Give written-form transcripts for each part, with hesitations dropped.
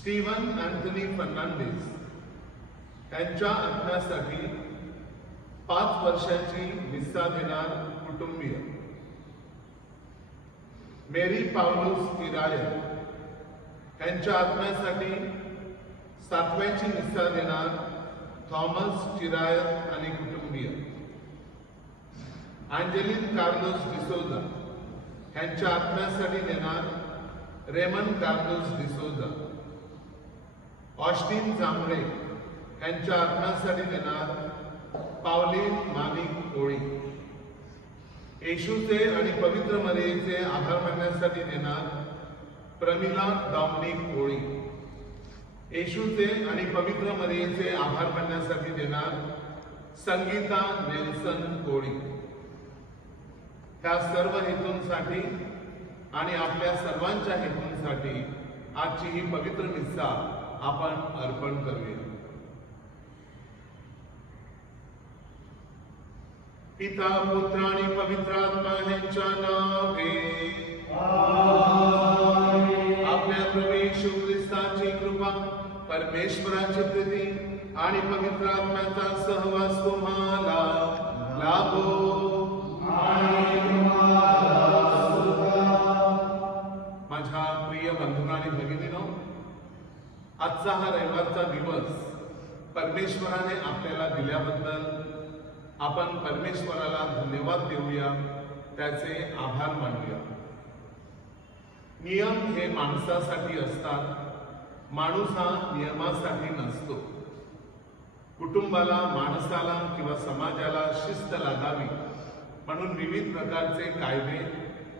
Steven Anthony Fernandes यांच्या आत्म्यासाठी 5 वर्षाची मिसा देणार कुटुंबीय. मेरी पावलोस किरायत यांच्या आत्म्यासाठी 7व्याची मिसा देणार थॉमस चिरायत आणि कुटुंबीय. अँजेलिन कार्लोस डिसोजा यांच्या आत्म्यासाठी देणार रेमन कार्लोस डिसोजा. ऑस्टिन जांभळे यांच्या आत्म्यासाठी देणार पावलीन मानिक कोळी. येशूचे आणि पवित्र मरियेचे आभार मानण्यासाठी देणार प्रमिला डॉमिनिक कोळी. येशूचे आणि पवित्र मरियेचे आभार मानण्यासाठी देणार संगीता नेल्सन कोळी. त्या सर्व हेतूंसाठी आणि आपल्या सर्वांच्या हेतूंसाठी आजची ही पवित्र मिसा आपण अर्पण करूया. पिता पुत्र आणि पवित्र आत्मा यांच्या नावे आपल्या प्रभू येशू ख्रिस्ताची कृपा, परमेश्वराची प्रीती आणि पवित्र आत्म्याचा सहवास तुम्हाला लाभो. माझ्या प्रिय बंधूंनो आणि भगिनींनो, आजचा हा रविवारचा दिवस परमेश्वराने आपल्याला दिल्याबद्दल आपण परमेश्वराला धन्यवाद देऊया, त्याचे आभार मानूया. नियम हे माणसासाठी असतात, माणूस हा नियमासाठी नसतो. कुटुंबाला, माणसाला किंवा समाजाला शिस्त लागावी म्हणून विविध प्रकारचे कायदे,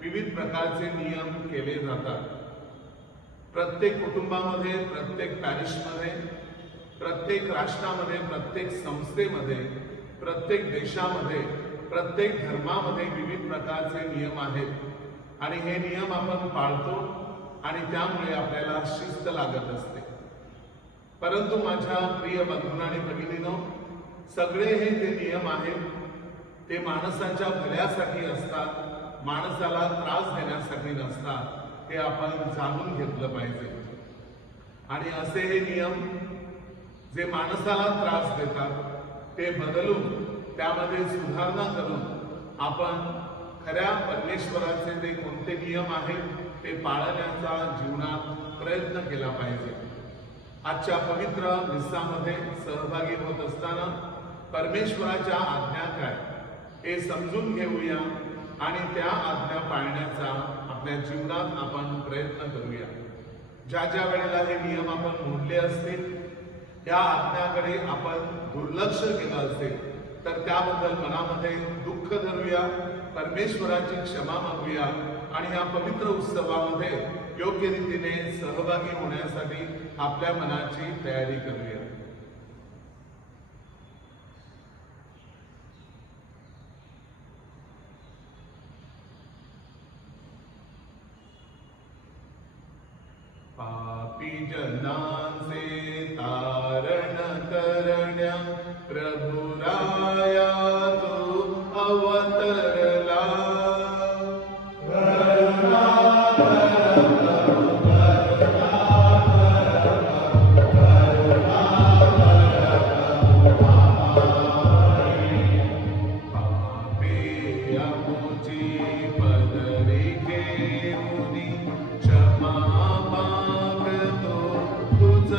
विविध प्रकारचे नियम केले जातात. प्रत्येक कुटुंबामध्ये, प्रत्येक पॅरिशमध्ये, प्रत्येक राष्ट्रामध्ये, प्रत्येक संस्थेमध्ये, प्रत्येक देशामध्ये, प्रत्येक धर्मामध्ये विविध प्रकारचे नियम आहेत आणि हे नियम आपण पाळतो आणि त्यामुळे आपल्याला शिस्त लागत असते. परंतु माझ्या प्रिय बंधूंनो आणि भगिनींनो, सगळे हे जे नियम आहेत ते माणसाच्या भल्यासाठी असतात, माणसाला त्रास देण्यासाठी नसतात. हे आपण जाणून घेतलं पाहिजे. आणि असे हे नियम जे माणसाला त्रास देतात ते बदलून त्यामध्ये सुधारणा करून आपण खऱ्या परमेश्वराचे जे कोणते नियम आहेत ते पाळण्याचा जीवनात प्रयत्न केला पाहिजे. आजच्या पवित्र मिसामध्ये सहभागी होत असताना परमेश्वराच्या आज्ञा काय हे समजून घेऊया आणि त्या आज्ञा पाळण्याचा आपल्या जीवनात आपण प्रयत्न करूया. ज्या ज्या वेळेला हे नियम आपण मोडले असतील, त्या आज्ञाकडे आपण दुर्लक्ष केलं असेल तर त्याबद्दल मनामध्ये दुःख धरूया, परमेश्वराची क्षमा मागूया आणि या पवित्र उत्सवामध्ये योग्य रीतीने सहभागी होण्यासाठी आपल्या मनाची तयारी करूया. पापी जनांचे तारण करण्या प्रभुराया तो अवतरला. क्षमा मागतो तुझ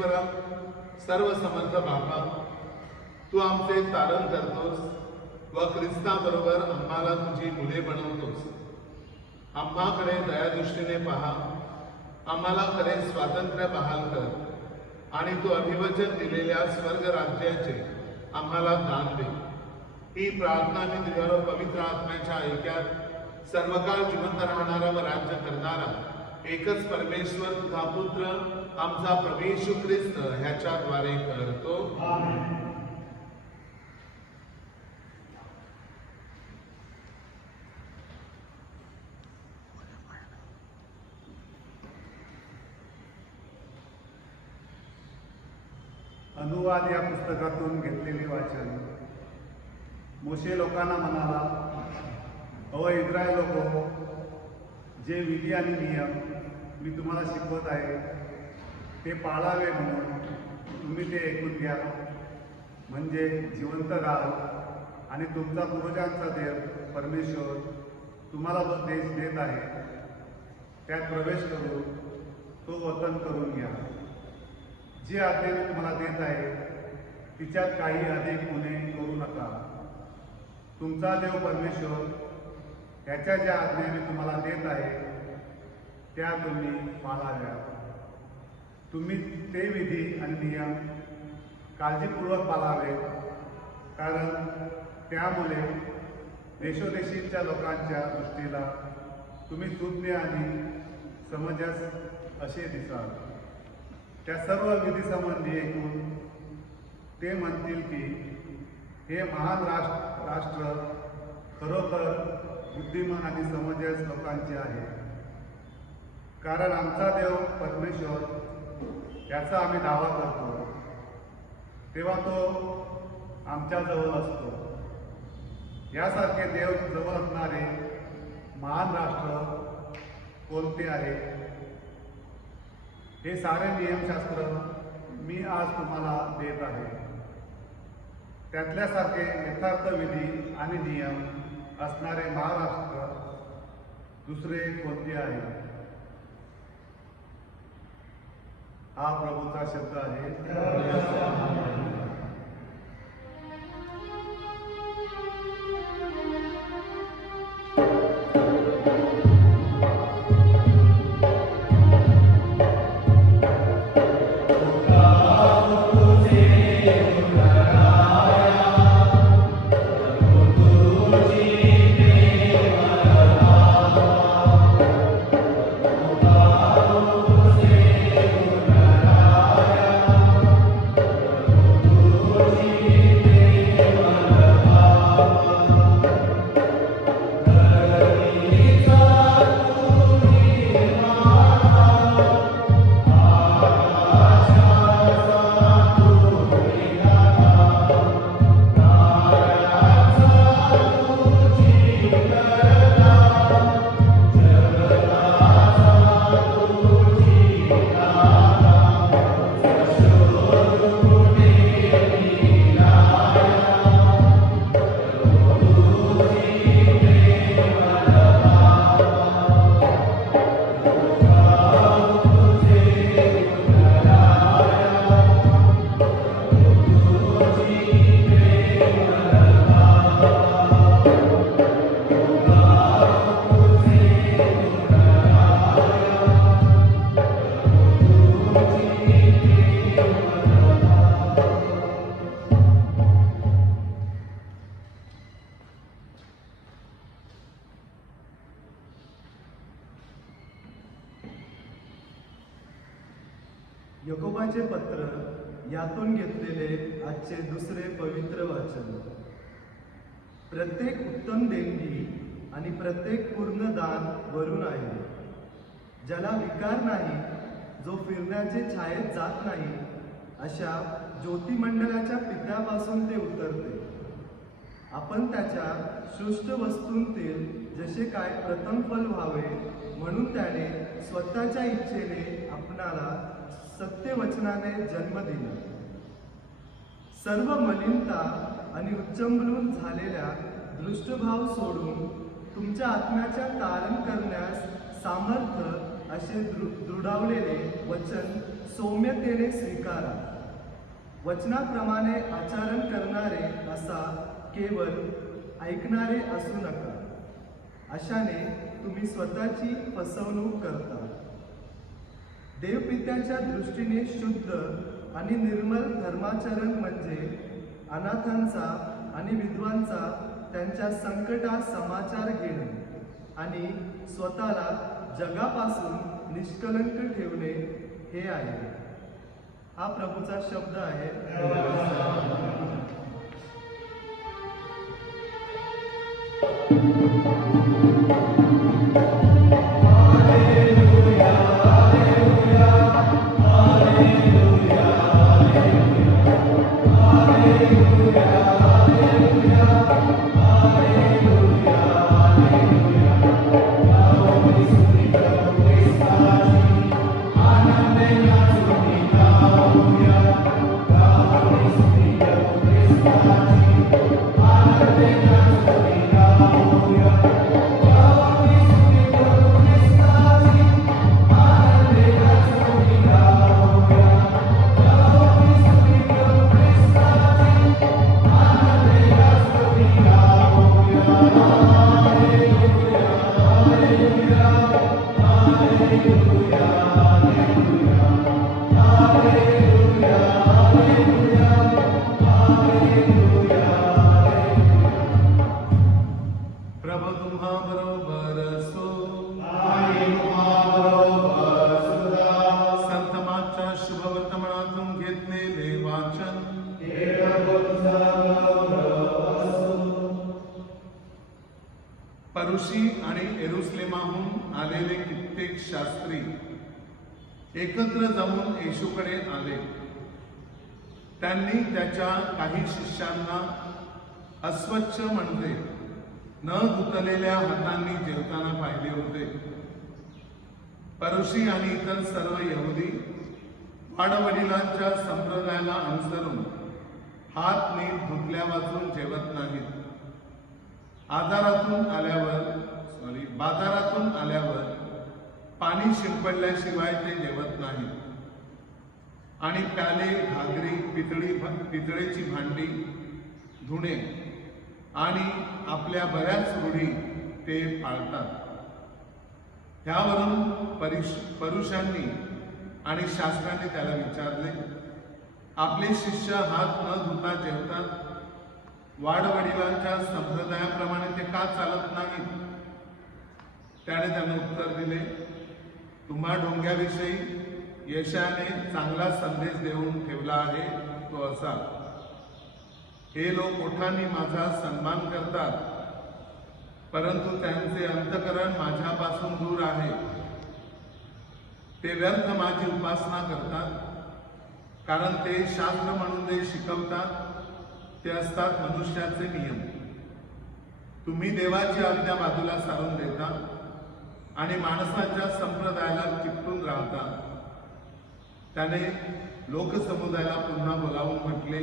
सर्वेश्वरा, सर्व समर्थ बाबा, तू आमचे तारण करतोस व ख्रिस्ताबरोबर आम्हाला तुझी मुले बनवतोस. आम्हाकडे दयादृष्टीने पहा, आम्हाला खरे स्वातंत्र्य बहाल कर आणि तू अभिवचन दिलेल्या स्वर्ग राज्याचे आम्हाला दान दे. ही प्रार्थना मी तुझ्यावर पवित्र आत्म्याच्या ऐक्यात सर्वकाळ जिवंत राहणारा व राज्य करणारा एकच परमेश्वर तुझा पुत्र आमचा प्रभू येशू ख्रिस्त ह्याच्याद्वारे करतो. अनुवाद या पुस्तकातून घेतलेले वाचन. मोशे लोकांना म्हणाला, अव इस्रायल लोको, जे विधी आणि नियम मी तुम्हाला शिकवत आहे ते पाळावे म्हणून तुम्ही ते ऐकून घ्या, म्हणजे जिवंत राहाल आणि तुमचा पूर्वजांचा देव परमेश्वर तुम्हाला जो देश देत आहे त्यात प्रवेश करून तो वतन करून घ्या. जी आज्ञा मी तुम्हाला देत आहे तिच्यात काही अधिक उणे करू नका. तुमचा देव परमेश्वर त्याच्या ज्या आज्ञा मी तुम्हाला देत आहे त्या तुम्ही पाळाव्या. तुम्ही ते विधी आणि नियम काळजीपूर्वक पाळावे, कारण त्यामुळे देशोदेशींच्या लोकांच्या दृष्टीला तुम्ही सुज्ञ आणि समंजस असे दिसाल. त्या सर्व विधीसंबंधी ऐकून ते म्हणतील की हे महान राष्ट्र खरोखर बुद्धिमान आणि समंजस लोकांचे आहे, कारण आमचा देव परमेश्वर याचा आम्ही दावा करतो तेव्हा तो आमच्या जवळ असतो. यासारखे देव जवळ असणारे महान राष्ट्र कोणते आहे? हे सारे नियमशास्त्र मी आज तुम्हाला देत आहे. त्यातल्यासारखे यथार्थ विधी आणि नियम असणारे महाराष्ट्र दुसरे कोणते आहे? हा प्रभूचा शब्द आहे. याकोबाचे पत्र यातून घेतलेले आजचे दुसरे पवित्र वाचन. प्रत्येक उत्तम देणगी आणि प्रत्येक पूर्ण दान वरून आहे, ज्याला विकार नाही, जो फिरण्याचे छायेत जात नाही, अशा ज्योतिमंडळाच्या पित्यापासून ते उतरते. आपण त्याच्या सृष्ट वस्तूंतील जसे काय प्रथम फल व्हावे म्हणून त्याने स्वतःच्या इच्छेने आपणाला सत्यवचनाने जन्म दिला. सर्व मलिनता आणि उच्चंबळून झालेल्या दृष्टभाव सोडून तुमच्या आत्म्याच्या तारण करण्यास सामर्थ्य असे दृढावलेले वचन सौम्यतेने स्वीकारा. वचनाप्रमाणे आचरण करणारे असा, केवळ ऐकणारे असू नका. अशाने तुम्ही स्वतःची फसवणूक करता. देवपित्याच्या दृष्टीने शुद्ध आणि निर्मल धर्माचरण म्हणजे अनाथांचा आणि विधवांचा त्यांच्या संकटात समाचार घेणे आणि स्वतःला जगापासून निष्कलंक ठेवणे हे आहे. हा प्रभूचा शब्द आहे. प्रभू तुम्हा बरोबर असो. संत मागच्या शुभवर्तमानातून घेतलेले वाचन. परुशी आणि येरुशलेमाहून आलेले कित्येक शास्त्री एकत्र जाऊन येशूकडे आले. त्यांनी त्याच्या काही शिष्यांना अस्वच्छ म्हणजे न धुतलेल्या हातांनी जेवताना पाहिले होते. परुशी आणि इतर सर्व यहुदी वाडवडिलांच्या संप्रदायाला अनुसरून हात नीट धुतल्या वाचून जेवत नाहीत. बाजारातून आल्यावर पाणी शिंपडल्याशिवाय ते जेवत नाहीत. आणि प्याले, घागरी, पितळेची भांडी धुणे आणि आपल्या बऱ्याच रूढी ते पाळतात. त्यावरून परुषांनी आणि शास्त्रांनी त्याला विचारले, आपले शिष्य हात न धुता जेवतात, वाडवडिलांच्या संप्रदायाप्रमाणे ते का चालत नाही? त्याने त्यांना उत्तर दिले, तुम्हा ढोंग्याविषयी यशाने चांगला संदेश देऊन ठेवला आहे तो असा, हे लोक ओठांनी माझा सन्मान करतात, परंतु त्यांचे अंतःकरण माझ्यापासून दूर आहे. ते व्यर्थ माझी उपासना करतात, कारण ते शास्त्र म्हणून जे शिकवतात ते असतात मनुष्याचे नियम. तुम्ही देवाची आज्ञा बाजूला सारून देता आणि माणसाच्या संप्रदायाला चिकटून राहता. त्याने लोकसमुदायाला पुन्हा बोलावून म्हटले,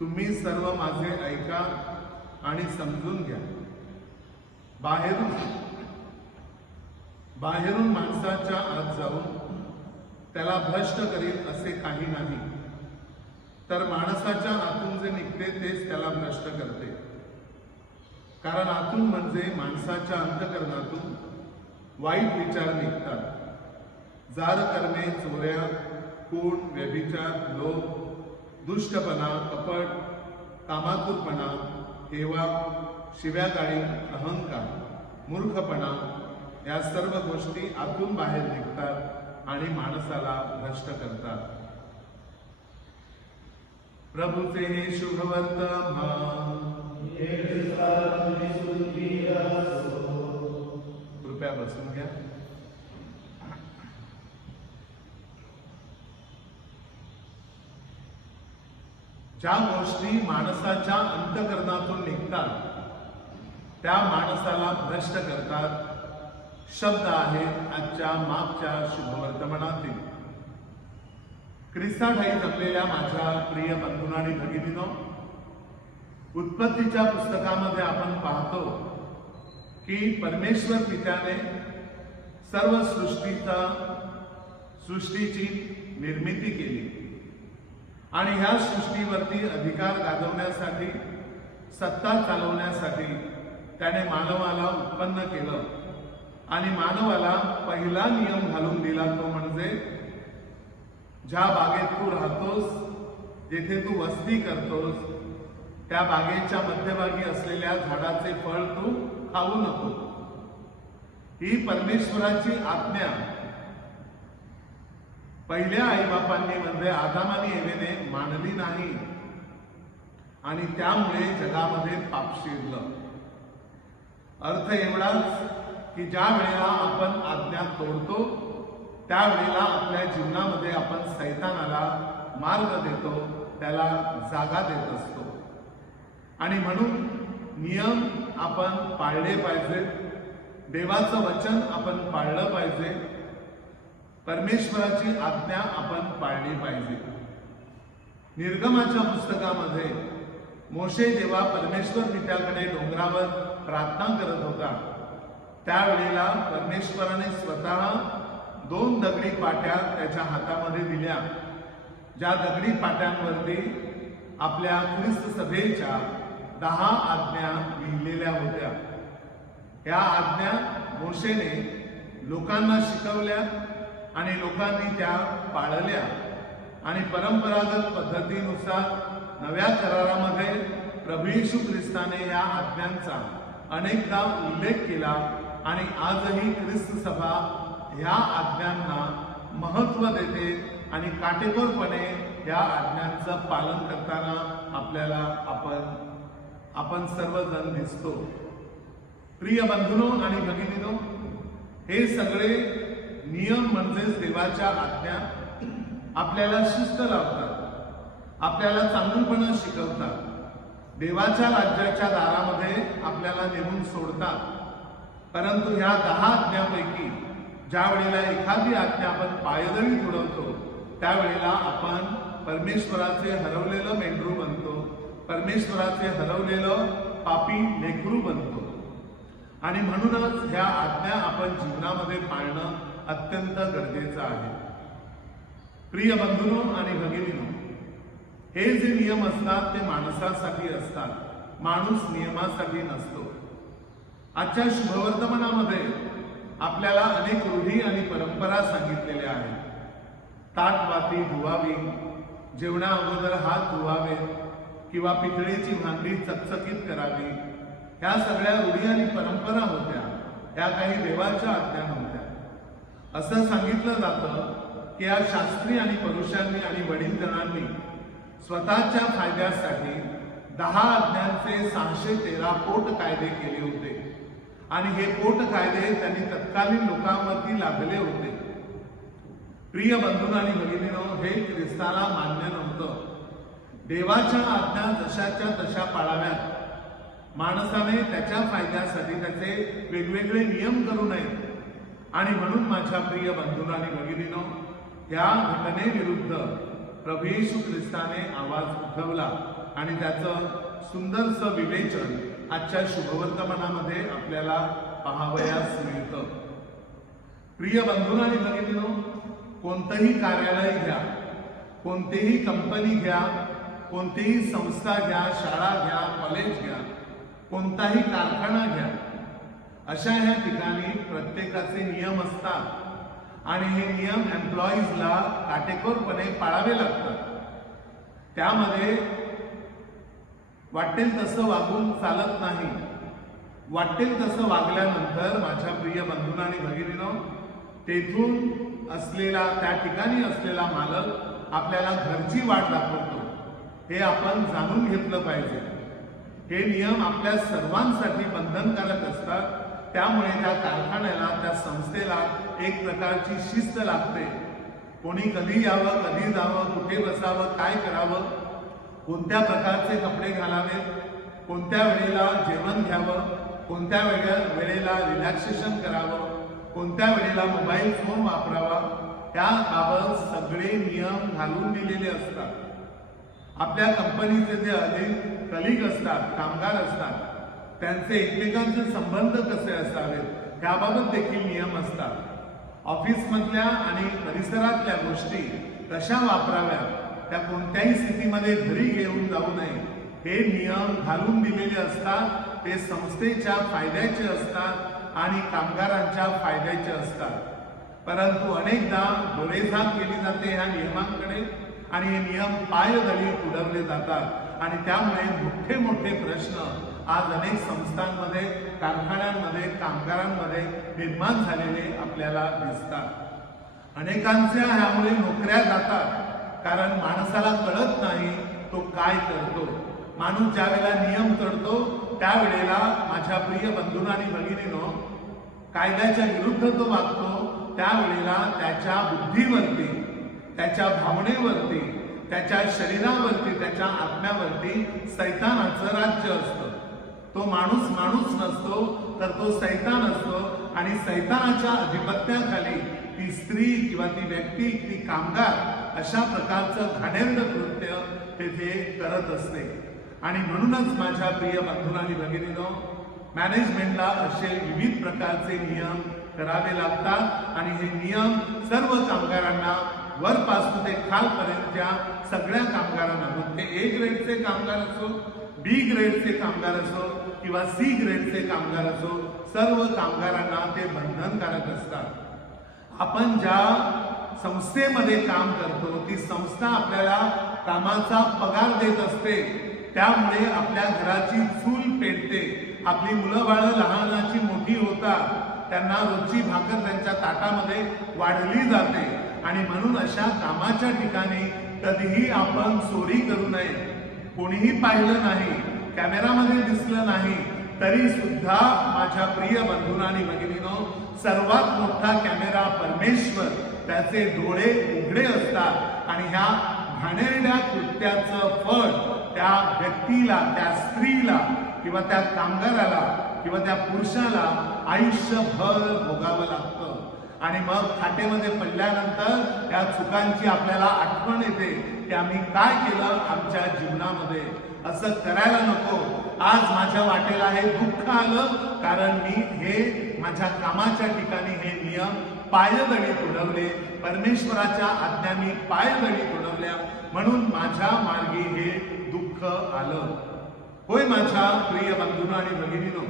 तुम्ही सर्व माझे ऐका आणि समजून घ्या. बाहेरून माणसाच्या आत जाऊन त्याला भ्रष्ट करील असे काही नाही, तर माणसाच्या आतून जे निघते तेच त्याला भ्रष्ट करते. कारण आतून म्हणजे माणसाच्या अंतःकरणातून वाईट विचार निघतात, जार कर्मे, चोऱ्या, खून, व्यभिचार, लोभ, दुष्टपणा, कपट, कामातुरपणा, हेवा, शिव्यागाळी, अहंकार, मूर्खपणा या सर्व गोष्टी आतून बाहेर निघतात आणि माणसाला भ्रष्ट करतात. प्रभूचे हे शुभवर्तमान. कृपया बसून घ्या. ज्या गोष्टी माणसाच्या अंतःकरणातून निघतात त्या माणसाला भ्रष्ट करतात शब्द आहेत आजच्या मागच्या शुभवर्तमानातील. ख्रिस्ताठाई जमलेल्या माझ्या प्रिय बंधूंनो आणि भगिनींनो, उत्पत्तीच्या पुस्तकामध्ये आपण पाहतो की परमेश्वर पित्याने सर्व सृष्टीची निर्मिती केली आणि ह्या सृष्टीवरती अधिकार गाजवण्यासाठी, सत्ता चालवण्यासाठी त्याने मानवाला उत्पन्न केलं आणि मानवाला पहिला नियम घालून दिला, तो म्हणजे ज्या बागेत तू राहतोस, जेथे तू वस्ती करतोस, त्या बागेच्या मध्यभागी असलेल्या झाडाचे फळ तू खाऊ नको. ही परमेश्वराची आज्ञा पहिल्या आईबापांनी म्हणजे आदाम आणि एवेने मानली नाही आणि त्यामुळे जगामध्ये पाप शिरलं. अर्थ एवढाच की ज्या वेळेला आपण आज्ञा तोडतो त्यावेळेला आपल्या जीवनामध्ये आपण सैतानाला मार्ग देतो, त्याला जागा देत असतो. आणि म्हणून नियम आपण पाळले पाहिजे, देवाचं वचन आपण पाळलं पाहिजे, परमेश्वराची आज्ञा आपण पाळली पाहिजे. निर्गमाच्या पुस्तकामध्ये मोशे जेव्हा परमेश्वर पित्याकडे डोंगरावर प्रार्थना करत होता त्यावेळेला परमेश्वराने स्वतः 2 दगडी पाट्या त्याच्या हातामध्ये दिल्या, ज्या दगडी पाट्यांवरती आपल्या ख्रिस्त सभेच्या 10 आज्ञा लिहिलेल्या होत्या. या आज्ञा मोशेने लोकांना शिकवल्या आणि लोकांनी त्या पाळल्या आणि परंपरागत पद्धतीनुसार नव्या करारामध्ये प्रभू येशू ख्रिस्ताने या आज्ञांचा अनेकदा उल्लेख केला आणि आजही ख्रिस्त सभा ह्या आज्ञांना महत्त्व देते आणि काटेकोरपणे या आज्ञांचं पालन करताना आपल्याला आपण सर्वजण दिसतो. प्रिय बंधूंनो आणि भगिनींनो, हे सगळे नियम म्हणजेच देवाच्या आज्ञा आपल्याला शिस्त लावतात, आपल्याला चांगुलपणा शिकवतात, देवाच्या राज्याच्या दारामध्ये आपल्याला नेऊन सोडतात. परंतु ह्या 10 आज्ञापैकी ज्या वेळेला एखादी आज्ञा आपण पायदळी तुडवतो त्यावेळेला आपण परमेश्वराचे हरवलेलं मेंढरू बनतो, परमेश्वराचे हरवलेलं पापी लेकरू बनतो. आणि म्हणूनच ह्या आज्ञा आपण जीवनामध्ये पाळणं अत्यंत गरजेचं आहे. प्रिय बंधूंनो आणि भगिनींनो, हे जे नियम असतात ते माणसासाठी असतात, माणूस नियमासाठी नसतो. आजच्या शुभवर्तमानामध्ये आपल्याला अनेक रूढी आणि परंपरा सांगितलेल्या आहेत. ताटवाती धुवावी, जेवणा अगोदर हात धुवावे किंवा पितळेची भांडी चकचकीत करावी, ह्या सगळ्या रूढी आणि परंपरा होत्या, ह्या काही देवाच्या आज्ञा नव्हत्या. असं सांगितलं जातं की या शास्त्री आणि पुरुषांनी आणि वडीलजनांनी स्वतःच्या फायद्यासाठी 10 आज्ञांचे 613 पोट कायदे केले होते आणि हे पोट कायदे त्यांनी तत्कालीन लोकांवरती लादले होते. प्रिय बंधू आणि भगिनींनो, हे ख्रिस्ताला मान्य नव्हतं. देवाच्या आज्ञा जशाच्या तशा पाळाव्यात, माणसाने त्याच्या फायद्यासाठी त्याचे वेगवेगळे नियम करू नयेत. आणि म्हणून माझ्या प्रिय बंधू आणि भगिनींनो, या घटनेविरुद्ध प्रभू येशू ख्रिस्ताने आवाज उठवला आणि त्याचं सुंदरसं विवेचन आजच्या शुभवर्तमानामध्ये आपल्याला पाहावयास मिळतं. प्रिय बंधू आणि भगिनींनो, कोणतंही कार्यालय घ्या, कोणतीही कंपनी घ्या, कोणतीही संस्था घ्या, शाळा घ्या, कॉलेज घ्या, कोणताही कारखाना घ्या, अशा ह्या ठिकाणी प्रत्येकाचे नियम असतात आणि हे नियम एम्प्लॉईजला काटेकोरपणे पाळावे लागतात. त्यामध्ये वाटेल तसं वागून चालत नाही. वाटेल तसं वागल्यानंतर माझ्या प्रिय बंधूंना आणि भगिनींनो, तेथून असलेला, त्या ठिकाणी असलेला मालक आपल्याला घरची वाट दाखवतो, हे आपण जाणून घेतलं पाहिजे. हे नियम आपल्या सर्वांसाठी बंधनकारक असतात. त्यामुळे त्या कारखान्याला, त्या संस्थेला एक प्रकारची शिस्त लागते. कोणी कधी यावं, कधी जावं, कुठे बसावं, काय करावं, कोणत्या प्रकारचे कपडे घालावेत, कोणत्या वेळेला जेवण घ्यावं, कोणत्या वेळेला रिलॅक्सेशन करावं, कोणत्या वेळेला मोबाईल फोन वापरावा, त्याबाबत सगळे नियम घालून दिलेले असतात. आपल्या कंपनीचे जे अधिक कलिग असतात, कामगार असतात, त्यांचे एकमेकांचे संबंध कसे असावेत त्याबाबत देखील नियम असतात. ऑफिसमधल्या आणि परिसरातल्या गोष्टी कशा वापराव्यात, त्या कोणत्याही स्थितीमध्ये घरी घेऊन जाऊ नये, हे नियम घालून दिलेले असतात. ते संस्थेच्या फायद्याचे असतात आणि कामगारांच्या फायद्याचे असतात. परंतु अनेकदा डोळेझाक केली जाते ह्या नियमांकडे आणि हे नियम पायदळी उडवले जातात आणि त्यामुळे मोठे मोठे प्रश्न आज अनेक संस्थांमध्ये, कारखान्यांमध्ये, कामगारांमध्ये निर्माण झालेले आपल्याला दिसतात. अनेकांच्या ह्यामुळे नोकऱ्या जातात, कारण माणसाला कळत नाही तो काय करतो. माणूस ज्या वेळेला नियम तोडतो त्यावेळेला माझ्या प्रिय बंधूंनो आणि भगिनींनो, कायद्याच्या विरुद्ध तो वागतो, त्यावेळेला त्याच्या बुद्धीवरती, त्याच्या भावनेवरती, त्याच्या शरीरावरती, त्याच्या आत्म्यावरती सैतानाचं राज्य असतं. तो माणूस माणूस नसतो, तर तो सैतान असतो आणि सैतानाच्या अधिपत्याखाली ती स्त्री किंवा ती व्यक्ती, ती कामगार अशा प्रकारचं घाणेरडं कृत्य तेथे करत असते. आणि म्हणूनच माझ्या प्रिय बंधूंनो आणि भगिनींनो, मॅनेजमेंटला असे विविध प्रकारचे नियम करावे लागतात आणि हे नियम सर्व कामगारांना, वरपासून ते खालपर्यंतच्या सगळ्या कामगारांना, मग ते ए ग्रेडचे कामगार असो, बी ग्रेडचे कामगार असो किंवा सी ग्रेडचे कामगार असो, सर्व कामगारांना ते बंधनकारक असतात. आपण ज्या संस्थेमध्ये काम करतो ती संस्था आपल्याला कामाचा पगार देत असते, त्यामुळे आपल्या घराची चूल पेटते. आपली मुलं बाळं लहानाची मोठी होतात, त्यांना रोजची भाकर त्यांच्या ताटामध्ये वाढली जाते आणि म्हणून अशा कामाच्या ठिकाणी कधीही आपण चोरी करू नये. कोणीही पाहिलं नाही, कॅमेरामध्ये दिसलं नाही तरी सुद्धा माझ्या प्रिय बंधूंनो आणि भगिनींनो, सर्वात मोठा कॅमेरा परमेश्वर, त्याचे डोळे उघडे असतात आणि ह्या घाणेरड्या कृत्याचं फळ त्या व्यक्तीला, त्या स्त्रीला किंवा त्या कामगाराला किंवा त्या पुरुषाला आयुष्यभर भोगावं लागतं. आणि मग खाटेमध्ये पडल्यानंतर त्या चुकांची आपल्याला आठवण येते की आम्ही काय केलं आमच्या जीवनामध्ये. असं करायला नको. आज माझ्या वाटेला हे दुःख आलं कारण मी हे माझ्या कामाच्या ठिकाणी हे नियम पायदळी तोडवले, परमेश्वराच्या आज्ञा मी पायदळी तोडवल्या, म्हणून माझ्या मार्गी हे दुःख आलं. होय माझ्या प्रिय बंधूंनो आणि भगिनींनो,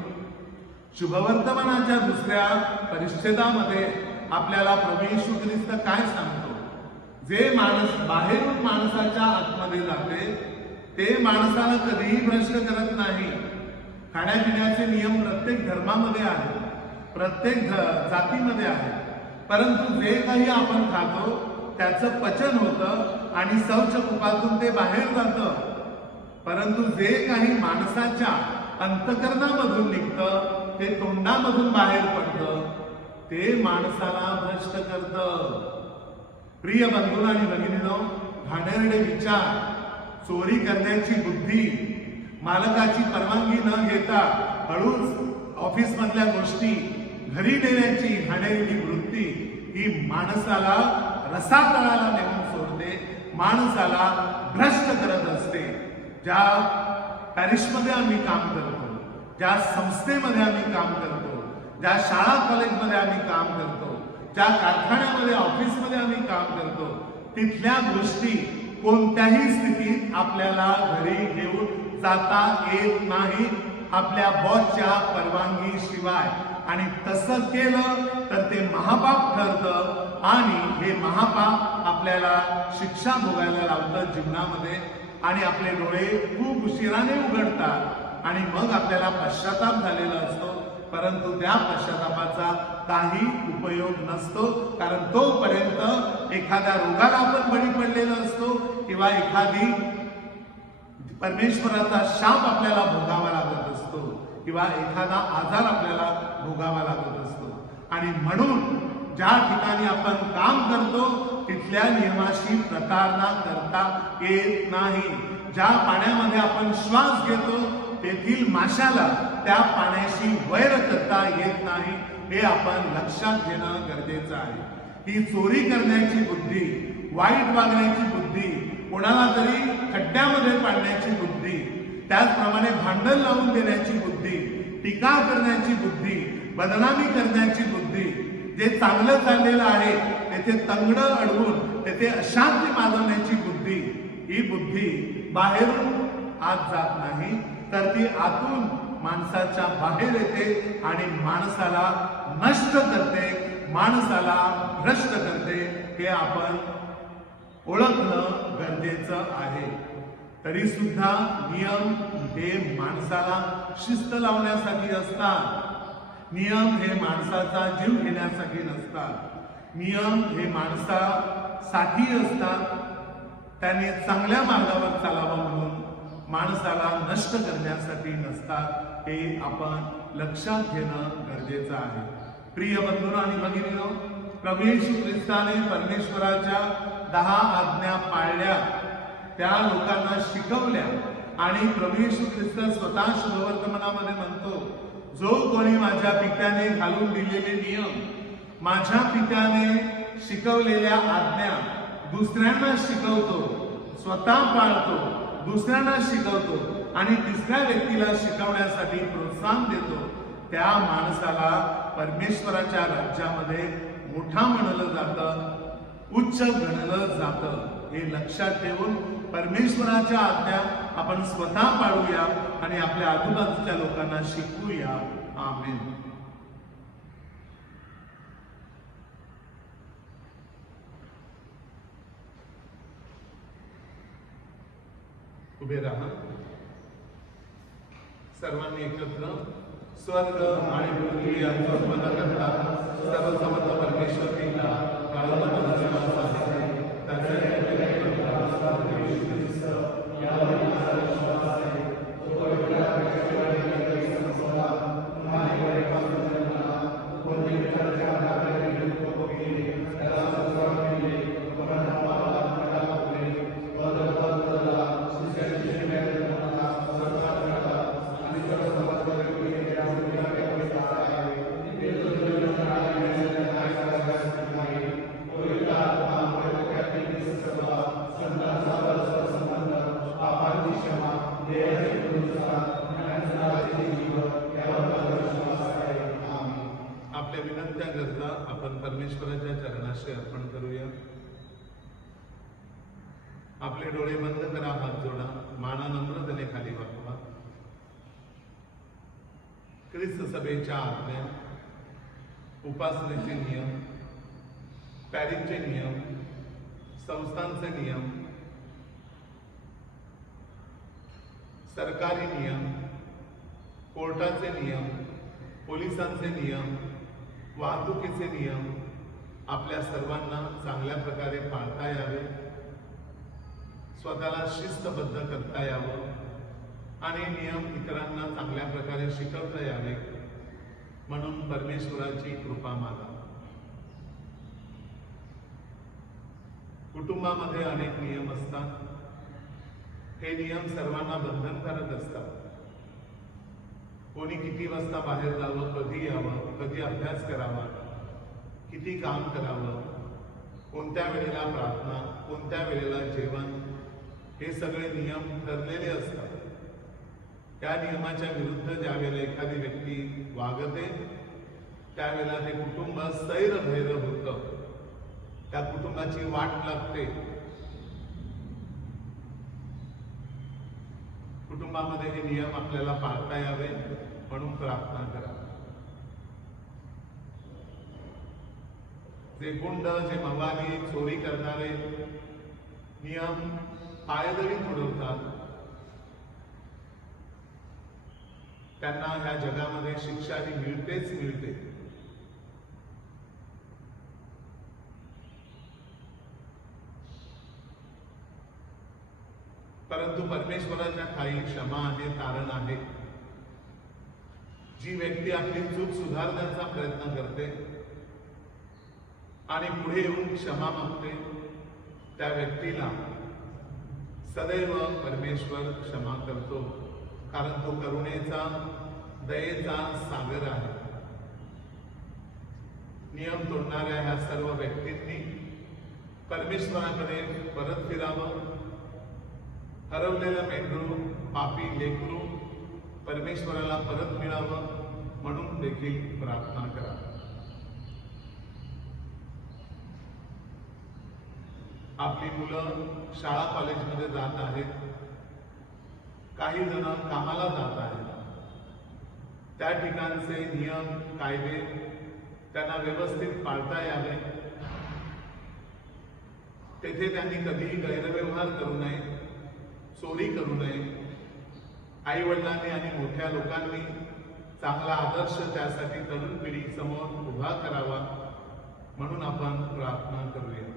शुभवर्तमानाच्या दुसऱ्या परिच्छेदामध्ये आपल्याला प्रभू येशू ख्रिस्त काय सांगतो? जे माणूस बाहेरून माणसाच्या आतमध्ये जाते ते माणसाला कधीही भ्रष्ट करत नाही. खाण्यापिण्याचे नियम प्रत्येक धर्मामध्ये आहेत, प्रत्येक जातीमध्ये आहेत, परंतु जे काही आपण खातो त्याचं पचन होतं आणि शौचकूपातून ते बाहेर जातं. परंतु जे काही माणसाच्या अंतकरणामधून निघतं ते तोंडामधून बाहेर पडतं, ते माणसाला भ्रष्ट करतं. प्रिय बंधूंनो आणि भगिनींनो, घाणेरडे विचार, चोरी करण्याची बुद्धी, मालकाची परवानगी न घेता हळूच ऑफिसमधल्या गोष्टी घरी नेण्याची घाणेरडी वृत्ती ही माणसाला रसातळाला नेऊन सोडते, माणसाला भ्रष्ट करत असते. ज्या पॅरिसमध्ये आम्ही काम करतो, ज्या संस्थेमध्ये आम्ही काम करतो, ज्या शाळा कॉलेजमध्ये आम्ही काम करतो, ज्या कारखान्यामध्ये, ऑफिसमध्ये आम्ही काम करतो, तिथल्या गोष्टी कोणत्याही स्थितीत आपल्याला घरी घेऊन जाता येत नाही आपल्या बॉसच्या परवानगी शिवाय. आणि तसं केलं तर ते महापाप ठरतं आणि हे महापाप आपल्याला शिक्षा भोगायला लावतं जीवनामध्ये आणि आपले डोळे खूप उशिराने उघडतात आणि मग आपल्याला पश्चाताप झालेला असतो. परंतु त्या पश्चातापाचा काही उपयोग नसतो, कारण तोपर्यंत एखाद्या रोगाला आपण बळी पडलेला असतो किंवा एखादी परमेश्वराचा शाप आपल्याला भोगावा लागत असतो किंवा एखादा आजार आपल्याला भोगावा लागत असतो. आणि म्हणून ज्या ठिकाणी आपण काम करतो तिथल्या नियमाशी प्रतारणा करता येत नाही. ज्या पाण्यामध्ये आपण श्वास घेतो तेथील माशाला त्या पाण्याशी वैर करता येत नाही, हे आपण लक्षात घेणं गरजेचं आहे. ही चोरी करण्याची बुद्धी, वाईट वागण्याची बुद्धी, कोणाला तरी खड्ड्यामध्ये पाडण्याची बुद्धी, त्याचप्रमाणे भांडण लावून देण्याची बुद्धी, टीका करण्याची बुद्धी, बदनामी करण्याची बुद्धी, जे चांगलं चाललेलं आहे तेथे तंगड अडवून तेथे अशांती माजवण्याची बुद्धी, ही बुद्धी बाहेरून आत जात नाही, तर ती आतून माणसाच्या बाहेर येते आणि माणसाला नष्ट करते, माणसाला भ्रष्ट करते. हे आपण ओळखणं गरजेचं आहे. तरी सुद्धा नियम हे माणसाला शिस्त लावण्यासाठी असतात. नियम हे माणसाचा जीव घेण्यासाठी नसतात. नियम हे माणसासाठी असतात. त्याने चांगल्या मार्गावर चालावं म्हणून, माणसाला नष्ट करण्यासाठी नसतात. हे आपण लक्षात घेणं गरजेचं आहे. प्रिय बंधूंनो आणि भगिनींनो, प्रभू येशू ख्रिस्ताने परमेश्वराच्या 10 आज्ञा पाळल्या, त्या लोकांना शिकवल्या आणि प्रभू येशू ख्रिस्त स्वतः शुभवर्तमानामध्ये म्हणतो, जो कोणी माझ्या पित्याने घालून दिलेले नियम, माझ्या पित्याने शिकवलेल्या आज्ञा दुसऱ्यांना शिकवतो, स्वतः पाळतो, दुसऱ्यांना शिकवतो आणि तिसऱ्या व्यक्तीला शिकवण्यासाठी प्रोत्साहन देतो, त्या माणसाला परमेश्वराच्या राज्यामध्ये मोठा म्हणलं जातं, उच्च गणलं जातं. हे लक्षात ठेवून परमेश्वराच्या आज्ञा आपण स्वतः पाळूया आणि आपल्या आजूबाजूच्या लोकांना शिकवूया. आमेन. उभे राहा. सर्वांनी एकत्र स्वर्ग आणि पृथ्वी यांचा संबंध करता सर्वसमर्थ परमेश्वर पिता आपण परमेश्वराच्या चरणाशी अर्पण करूया. आपले डोळे बंद करा, हात जोडा, माना नम्रतेने खाली वाकवा. ख्रिस्त सभेच्या आज्ञा, उपासनेचे नियम, पॅरिसचे नियम, संस्थांचे नियम, सरकारी नियम, कोर्टाचे नियम, पोलिसांचे नियम, वाहतुकीचे नियम आपल्या सर्वांना चांगल्या प्रकारे पाळता यावे, स्वतःला शिस्तबद्ध करता यावं आणि नियम इतरांना चांगल्या प्रकारे शिकवता यावे म्हणून परमेश्वराची कृपा मागा. कुटुंबामध्ये अनेक नियम असतात. हे नियम सर्वांना बंधनकारक असतात. कोणी किती वाजता बाहेर जावं, कधी यावं, कधी अभ्यास करावा, किती काम करावं, कोणत्या वेळेला प्रार्थना, कोणत्या वेळेला जेवण, हे सगळे नियम ठरलेले असतात. त्या नियमाच्या विरुद्ध ज्या वेळेला एखादी व्यक्ती वागते त्यावेळेला ते कुटुंब सैरभैर होतं, त्या कुटुंबाची वाट लागते. कुटुंबामध्ये हे नियम आपल्याला पाळता यावे म्हणून प्रार्थना करा. जे गुंड, जे मवाली, चोरी करणारे नियम पायदळी तुडवतात, त्यांना ह्या जगामध्ये शिक्षा ही मिळतेच मिळते. परंतु परमेश्वराच्या ठायी क्षमा आहे, तारण आहे. जी व्यक्ती आपली चूक सुधारण्याचा प्रयत्न करते आणि पुढे येऊन क्षमा मागते, त्या व्यक्तीला सदैव परमेश्वर क्षमा करतो, कारण तो करुणेचा, दयेचा सागर आहे. नियम तोडणाऱ्या ह्या सर्व व्यक्तींनी परमेश्वराकडे परत फिरावं. हरवलेलं मेंढरू, पापी लेकरू परमेश्वराला परत मिळावं म्हणून देखील प्रार्थना करा. आपली मुलं शाळा कॉलेजमध्ये जात आहेत, काही जण कामाला जात आहेत. त्या ठिकाणचे नियम कायदे त्यांना व्यवस्थित पाळता यावे, तेथे त्यांनी कधीही गैरव्यवहार करू नये, चोरी करू नये. आई वडिलांनी आणि मोठ्या लोकांनी चांगला आदर्श त्यासाठी तरुण पिढी समोर उभा करावा, म्हणून आपण प्रार्थना करूया.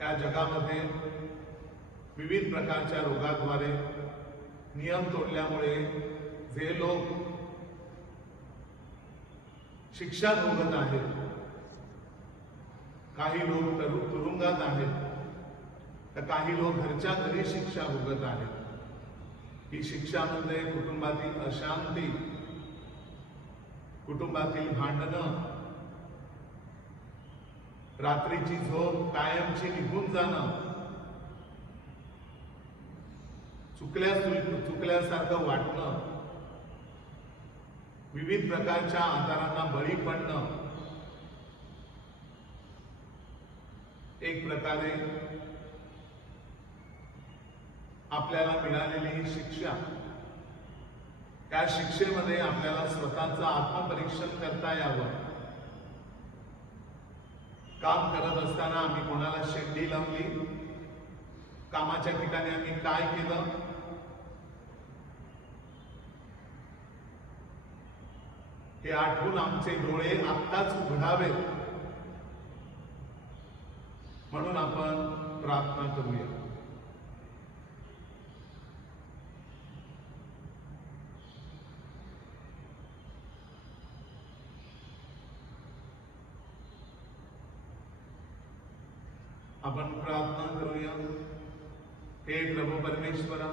या जगामध्ये विविध प्रकारच्या रोगाद्वारे नियम तोडल्यामुळे जे लोक शिक्षा भोगत आहेत, काही लोक तुरुंगात आहेत, तर काही लोक घरच्या घरी शिक्षा भोगत आहेत. ही शिक्षा म्हणजे कुटुंबातील अशांती, कुटुंबातील भांडणं, रात्रीची झोप कायमची निघून जाणं, चुकल्यासारखं वाटणं, विविध प्रकारच्या आजारांना बळी पडणं, एक प्रकारे आपल्याला मिळालेली ही शिक्षा. त्या शिक्षेमध्ये आपल्याला स्वतःचं आत्मपरीक्षण करता यावं. काम करत असताना आम्ही कोणाला शेंडी लावली, कामाच्या ठिकाणी आम्ही काय केलं, हे आठवून आमचे डोळे आत्ताच उघडावेत, म्हणून आपण प्रार्थना करूया. आपण प्रार्थना करूया. हे प्रभू परमेश्वरा,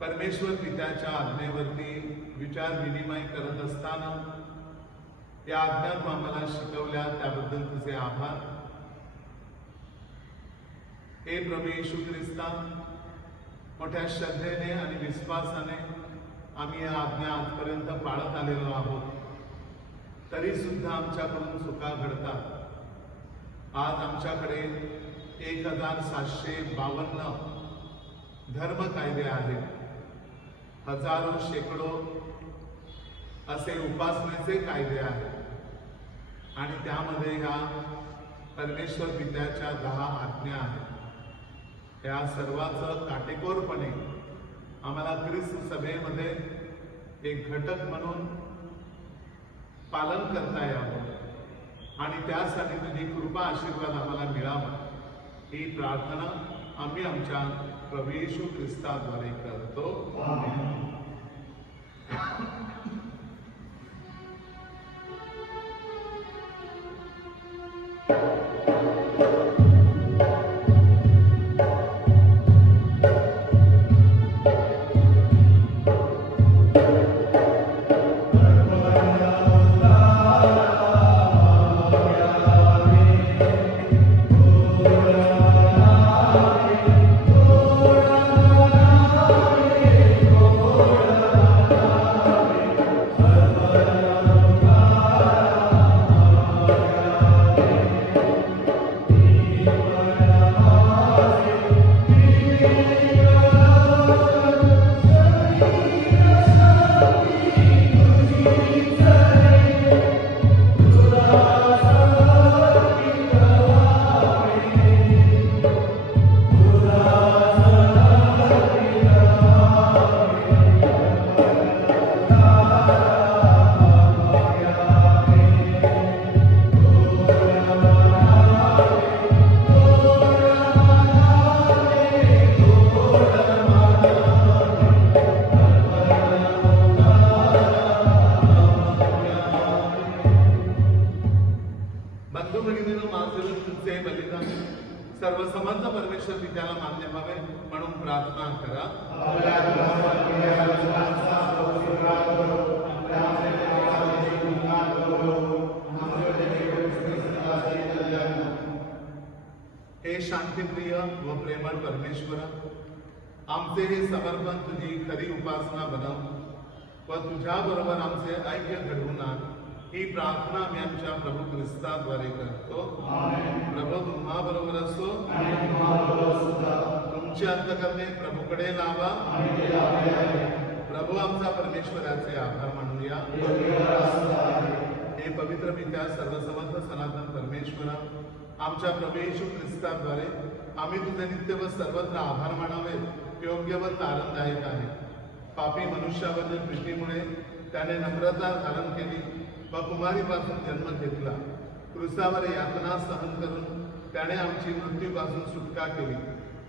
परमेश्वर पित्याच्या आज्ञेवरती विचार विनिमय करत असताना या आज्ञा तू आम्हाला शिकवल्या, त्याबद्दल तुझे आभार. हे प्रभू येशू ख्रिस्ता, मोठ्या श्रद्धेने आणि विश्वासाने आम्ही या आज्ञा आजपर्यंत पाळत आलेलो आहोत, तरी सुद्धा आमच्याकडून चुका घडतात. आज आमच्याकडे 1752 धर्म कायदे आहेत, हजारो शेकडो असे उपासनेचे कायदे आहेत, आणि त्यामध्ये ह्या परमेश्वर पित्याच्या 10 आज्ञा आहेत. या सर्वांचं काटेकोरपणे आम्हाला ख्रिस्त सभेमध्ये एक घटक म्हणून पालन करता यावं, आणि त्यासाठी तुझी कृपा आशीर्वाद आम्हाला मिळावा, ही प्रार्थना आम्ही आमच्या प्रभू येशू ख्रिस्ताद्वारे करतो. आमेन. सर्वसमर्थ परमेश्वर पित्याला मान्य व्हावे म्हणून प्रार्थना करा. हे शांतिप्रिय व प्रेमळ परमेश्वर, आमचे हे समर्पण तुझी खरी उपासना बनव व तुझ्या बरोबर आमचे ऐक्य घडवून आण. ही प्रार्थना मी आमच्या प्रभू ख्रिस्ताद्वारे करतो. प्रभू तुम्हा बरोबर असो. तुमची अंतःकरणे प्रभूकडे लावा. प्रभू आमचा परमेश्वराचे आभार मानूया. हे पवित्र पित्या सर्वसमर्थ सनातन परमेश्वरा, आमच्या प्रभू येशू ख्रिस्ताद्वारे आम्ही तुझे नित्य व सर्वत्र आभार मानावे योग्य व आनंददायक आहे. पापी मनुष्याबद्दल प्रीतीमुळे त्याने नम्रता धारण केली व कुमारीपासून जन्म घेतला. क्रूसावर यातना सहन करून त्याने आमची मृत्यूपासून सुटका केली.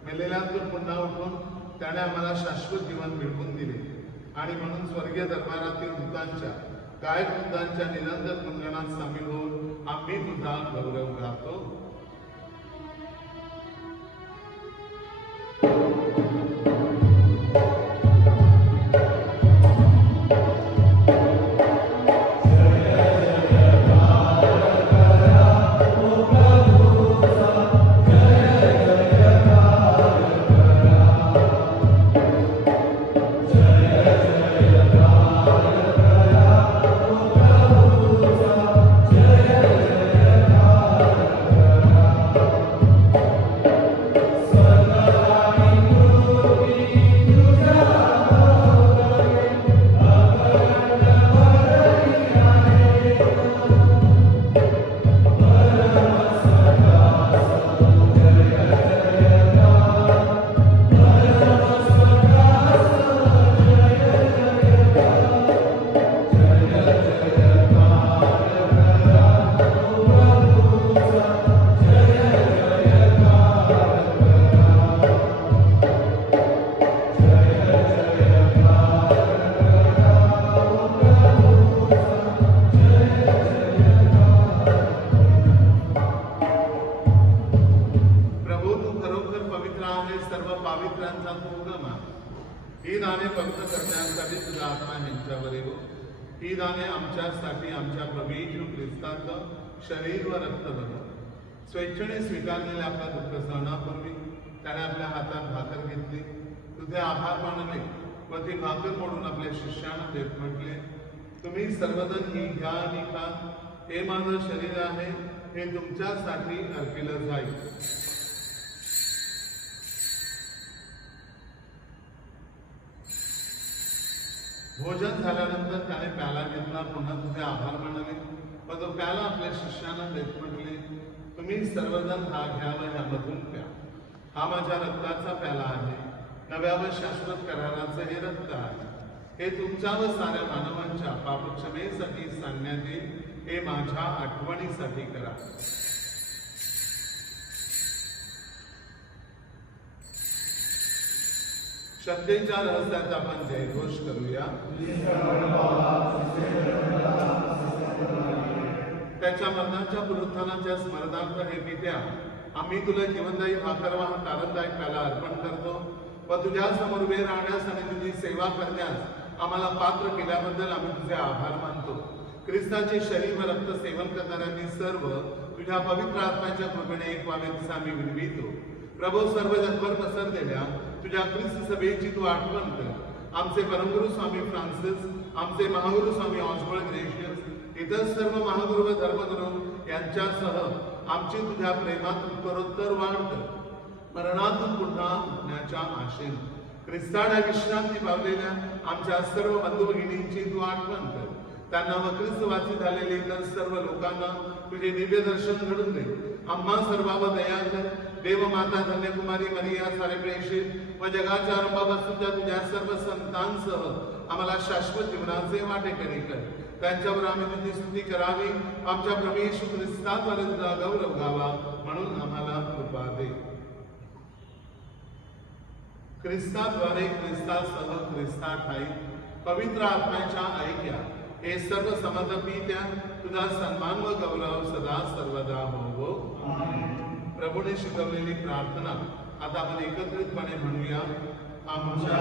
मेलेल्यांतून पुन्हा उठून त्याने आम्हाला शाश्वत जीवन मिळवून दिले. आणि म्हणून स्वर्गीय दरबारातील दूतांच्या गायक वृंदांच्या निरंतर गुणगानात सामील होऊन आम्ही तुझा गौरव गातो. ही दाने पवित्र करण्यासाठी तुझा आत्मा यांच्यावर येवो. ही दाने आमच्यासाठी आमच्या प्रभू येशू ख्रिस्ताचं शरीर व रक्त बनव. स्वेच्छेने स्वीकारलेल्या आपल्या दुःख सहनापूर्वी त्याने आपल्या हातात भाकर घेतली, तुझे आभार मानले व ती भाकर मोडून आपल्या शिष्यांना देत म्हटले, तुम्ही सर्वजण ही घ्या आणि खा. हे माझं शरीर आहे, हे तुमच्यासाठी अर्पिलं जाईल. भोजन झाल्यानंतर त्याने प्याला घेतला, पुन्हा तुझे आभार मानले व तो प्याला आपल्या शिष्यांना देत म्हटले, तुम्ही सर्वजण हा घ्या व ह्यामधून प्या. हा माझ्या रक्ताचा प्याला आहे, नव्या व शाश्वत कराराचं हे रक्त आहे. हे तुमच्या व साऱ्या मानवांच्या पापक्षमेसाठी सांगण्यात येईल. हे माझ्या आठवणीसाठी करा. श्रद्धेच्या रहस्याचा आपण जयघोष करूया. त्याच्या मरणाच्या पुनरुत्थानाच्या स्मरणार्थ हे पित्या, आम्ही तुला जीवनदायी भाकर व आनंददायक प्याला अर्पण करतो व तुझ्या समोर उभे राहण्यास आणि तुझी सेवा करण्यास आम्हाला पात्र केल्याबद्दल आम्ही तुझे आभार मानतो. ख्रिस्ताचे शरीर व रक्त सेवन करणाऱ्यांनी सर्व तुझ्या पवित्र आत्म्याच्या कृपेने एक व्हावे असा आम्ही विनवितो. प्रभू, सर्व जगभर पसरलेल्या तुझ्या ख्रिस्त सभेची तू आठवण कर. आमचे परमगुरु स्वामी फ्रान्सिस, आमचे महागुरु स्वामी ऑस्बर्ट ग्रेशियस, इतर सर्व महागुरु व धर्मगुरु यांच्यासह आमची तुझ्या प्रेमात उत्तरोत्तर वाढ कर. मरणातून पुन्हा उठण्याच्या आशेने ख्रिस्ताला विश्रांती पावलेल्या आमच्या सर्व बंधू भगिनींची तू आठवण कर. त्यांना व ख्रिस्तवासी झालेले इतर सर्व लोकांना तुझे दिव्य दर्शन घडून दे. आम्हा सर्वांवर दया कर. देव माता धन्यकुमारी मरिया, सारे प्रेषित व जगाच्या आरंभापासूनच्या तुझ्या सर्व संतांसह आम्हाला शाश्वत जीवनाचे वाटेकरी कर. त्यांच्यावर आम्ही तुझी स्तुती करावी. आमच्या प्रभू येशू ख्रिस्ताद्वारे तुझा गौरव गावा, म्हणून आम्हाला कृपा दे. ख्रिस्ताद्वारे, ख्रिस्तासह, ख्रिस्ताठाई पवित्र आत्म्याच्या ऐक्या हे सर्व समर्पित्या तुझा सन्मान व गौरव सदा सर्वदा होवो. प्रभूने शिकवलेली प्रार्थना आता आपण एकत्रितपणे म्हणूया. आमच्या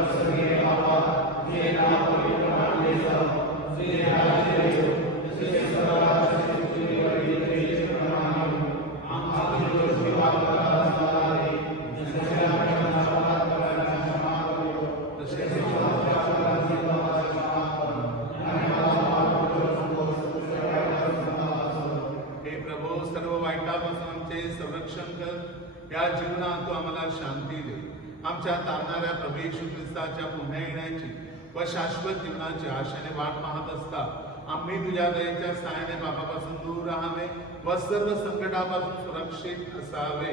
या जीवनात तू आम्हाला शांती दे. आमच्या तारणाऱ्या प्रभू येशू ख्रिस्ताच्या पुन्हा येण्याची व शाश्वत जीवनाची आशेने वाट पाहत असता आम्ही तुझ्या दयेच्या सहाय्याने पापापासून दूर राहावे व सर्व संकटापासून सुरक्षित असावे.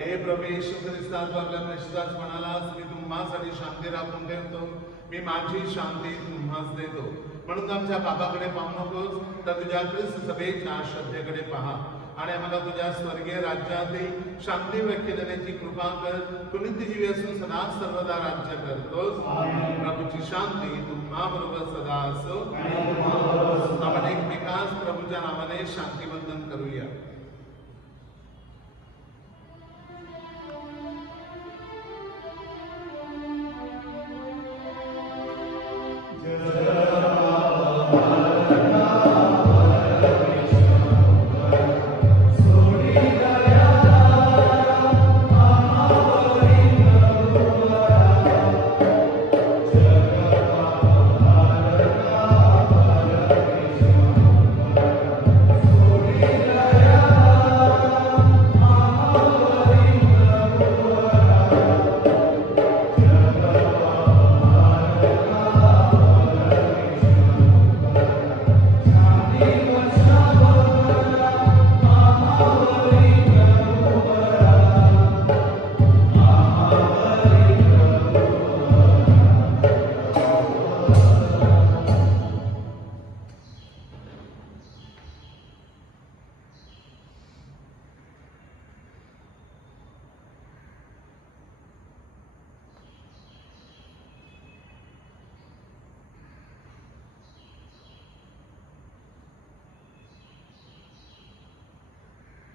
हे प्रभू येशू ख्रिस्ता, तू आपल्या प्रशिदास म्हणालास, मी तुम्हासाठी शांती राखून ठेवतो, मी माझी शांती तुम्हास देतो. म्हणून आमच्या पापाकडे पाहू नकोस, तर तुझ्या ख्रिस्त सभेच्या श्रद्धेकडे पहा आणि आम्हाला तुझ्या स्वर्गीय राज्यातील शांती व्याख्या देण्याची कृपा कर. तू नित्यजीवी असून सदा सर्वदा राज्य करतोस. प्रभूची शांती तुम्हा बरोबर सदा असो. आपण एकमेकास प्रभूच्या नावाने शांतीवंदन करूया.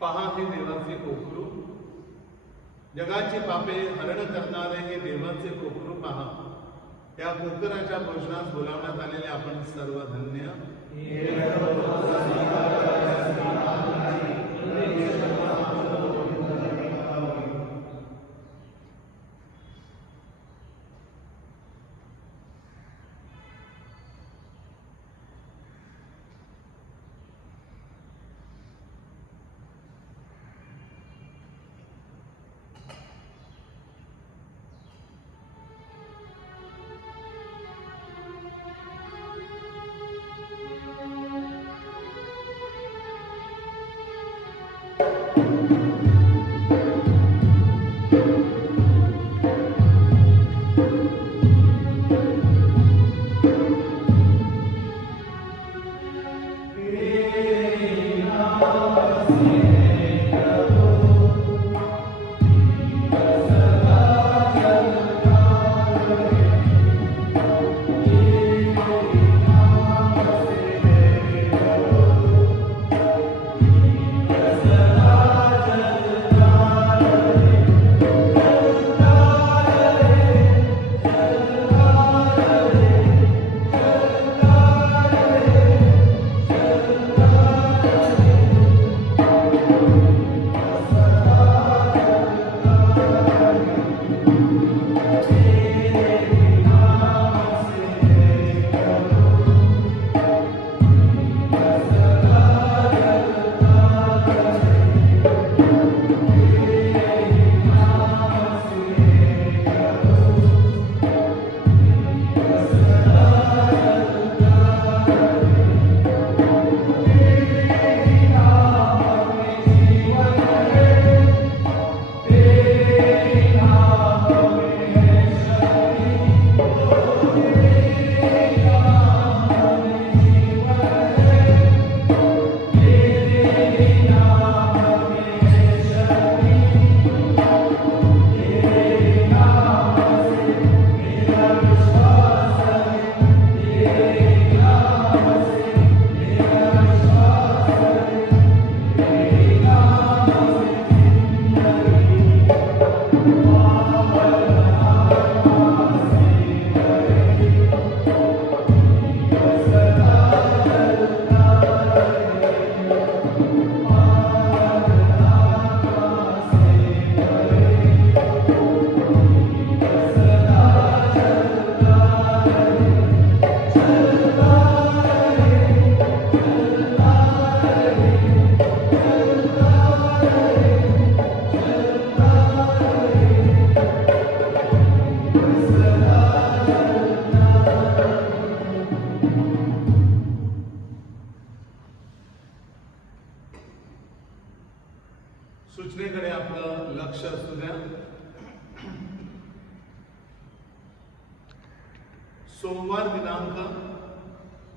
पहा हे देवाचे कोकरू, जगाची पापे हरण करणारे हे देवाचे कोकरू पहा. या कोकराच्या भोजनास बोलावण्यात आलेले आपण सर्व धन्य. Thank you.